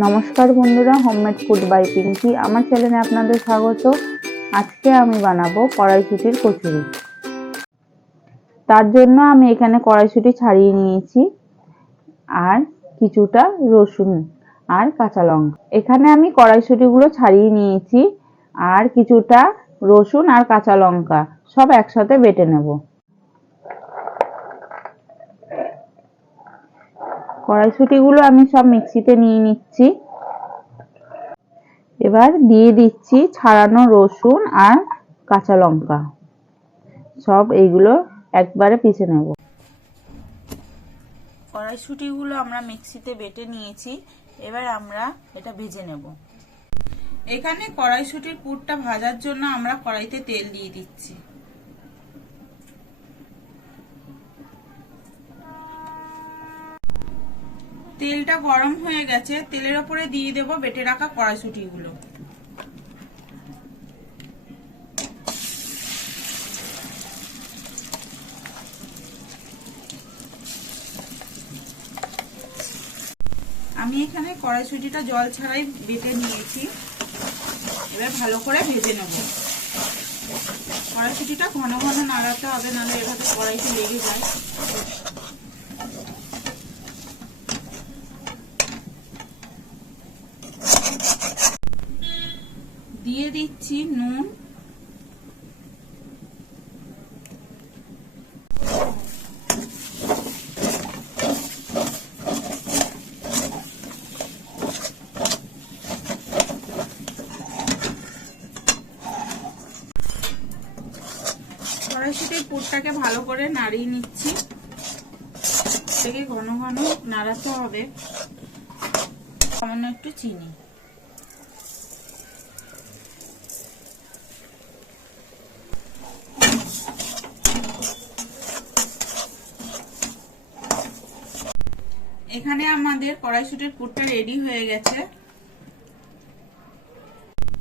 নমস্কার বন্ধুরা, homemade food by Pinki আমার চ্যানেলে আপনাদের স্বাগত। আজকে আমি বানাবো কড়াইশুঁটির কচুরি। তার জন্য আমি এখানে কড়াইশুঁটি ছাড়িয়ে নিয়েছি আর কিছুটা রসুন আর কাঁচা লঙ্কা। এখানে আমি কড়াইশুঁটিগুলো ছাড়িয়ে নিয়েছি আর কিছুটা রসুন আর কাঁচা লঙ্কা সব একসাথে বেটে নেব। কড়াইশুঁটিগুলো আমি সব মিক্সিতে নিয়ে নিচ্ছি। এবার দিয়ে দিচ্ছি ছাড়ানো রসুন আর কাঁচা লঙ্কা, সব এইগুলো একবারে পিষে নেব। কড়াইশুঁটিগুলো আমরা মিক্সিতে বেটে নিয়েছি, এবার আমরা এটা ভেজে নেব। এখানে কড়াইশুঁটির পুরটা ভাজার জন্য আমরা কড়াইতে তেল দিয়ে দিচ্ছি। তেলটা গরম হয়ে গেছে, তেলের ওপরে দিয়ে দেব বেটে রাখা কড়াইশুঁটিগুলো। আমি এখানে কড়াইশুঁটিটা জল ছাড়াই বেটে নিয়েছি, এবার ভালো করে ভেজে নেব। কড়াইশুঁটিটা ঘন ঘন নাড়াতে হবে, নাহলে এভাবে কড়াইতে লেগে যায়। দিয়ে দিচ্ছি নুন, কড়াইশুঁটির পুরটাকে ভালো করে নাড়িয়ে নিচ্ছি। থেকে ঘন ঘন নাড়াতে হবে। সামান্য একটু চিনি, এখানে আমাদের কড়াইশুঁটির পুরটা রেডি হয়ে গেছে।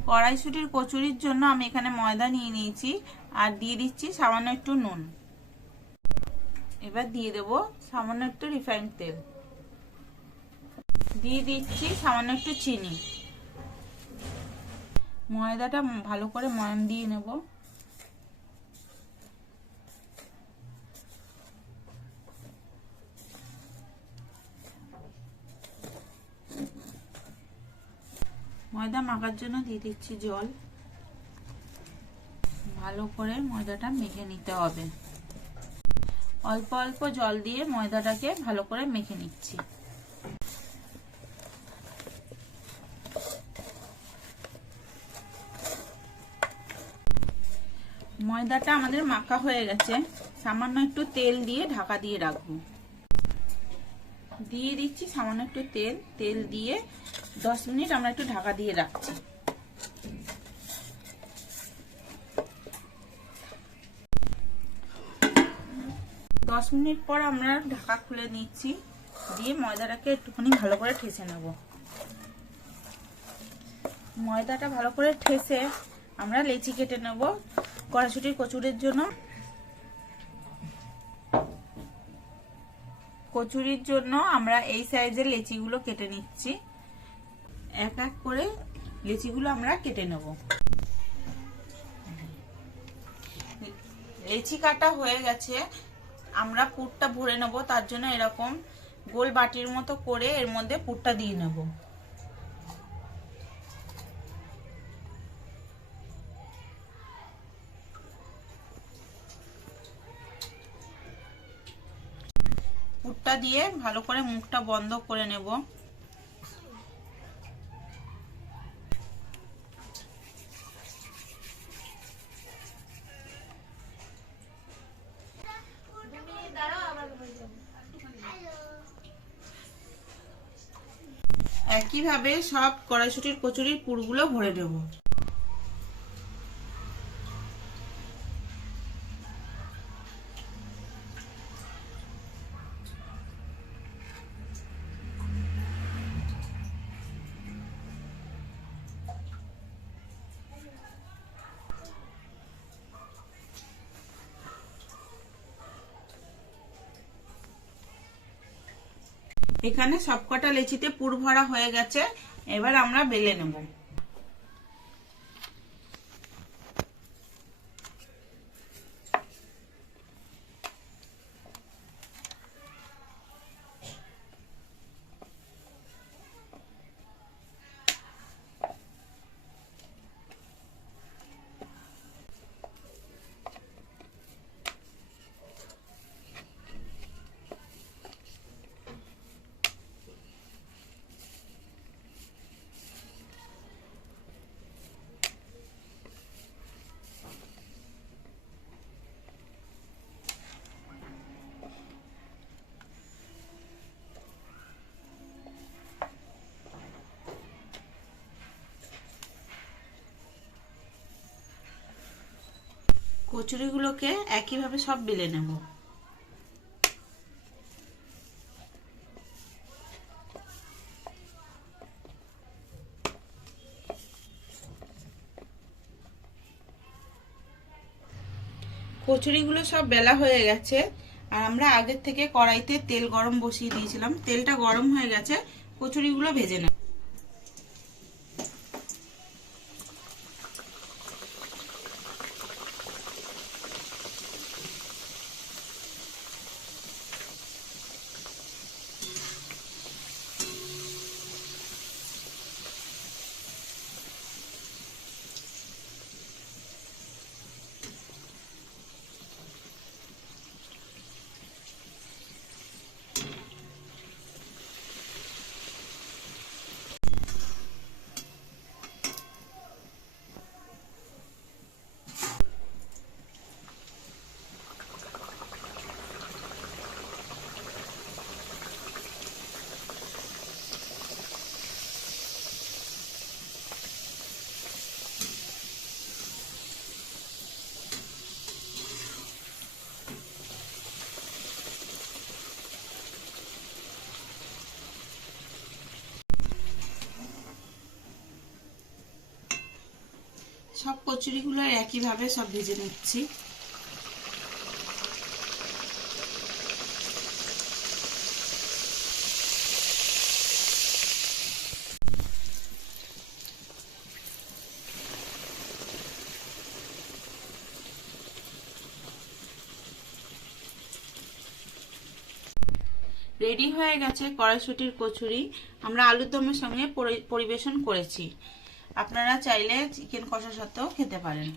কড়াইশুঁটির কচুরির জন্য আমি এখানে ময়দা নিয়ে নিয়েছি আর দিয়ে দিচ্ছি সামান্য একটু নুন। এবার দিয়ে দেব সামান্য একটু রিফাইন্ড তেল, দিয়ে দিচ্ছি সামান্য একটু চিনি। ময়দাটা ভালো করে ময়ান দিয়ে নেব। ময়দা মাখার জন্য দিয়ে দিচ্ছি জল। ভালো করে ময়দাটা মেখে নিতে হবে। অল্প অল্প জল দিয়ে ময়দাটাকে ভালো করে মেখে নিচ্ছি। ময়দাটা আমাদের মাখা হয়ে গেছে, সামান্য একটু তেল দিয়ে ঢাকা দিয়ে রাখবো। দিয়ে দিচ্ছি সামান্য একটু তেল দিয়ে 10 মিনিট আমরা একটু ঢাকা দিয়ে রাখছি। দশ মিনিট পর আমরা ঢাকা খুলে নিচ্ছি, দিয়ে ময়দাটাকে একটুখানি ভালো করে ঠেসে নেব। ময়দাটা ভালো করে ঠেসে আমরা লেচি কেটে নেব কড়াইশুঁটির কচুরির জন্য। কচুরির জন্য আমরা এই সাইজের লেচিগুলো কেটে নিচ্ছি। এক এক করে লেচিগুলো আমরা কেটে নেব। লেচি কাটা হয়ে গেছে, আমরা পুরটা ভরে নেব। তার জন্য এরকম গোল বাটির মতো করে এর মধ্যে পুরটা দিয়ে নেব। পুরটা দিয়ে ভালো করে মুখটা বন্ধ করে নেব। একইভাবে সব কড়াইশুঁটির কচুরির পুরগুলো ভরে দেব। এখানে সবকটা লেচিতে পুর ভরা হয়ে গেছে, এবার আমরা বেলে নেব। কচুরিগুলোকে একইভাবে সব বেলে নেব। কচুরিগুলো সব বেলা হয়ে গেছে, আর আমরা আগের থেকে কড়াইতে তেল গরম বসিয়ে দিয়েছিলাম। তেলটা গরম হয়ে গেছে, কচুরিগুলো ভেজে নেব। সব কচুরিগুলো একইভাবে সব ভেজে নিচ্ছি। রেডি হয়ে গেছে কড়াইশুঁটির কচুরি। আমরা আলুর দমের সঙ্গে পরিবেশন করেছি। আপনারা চাইলে চিকেন কষার সাথেও খেতে পারেন।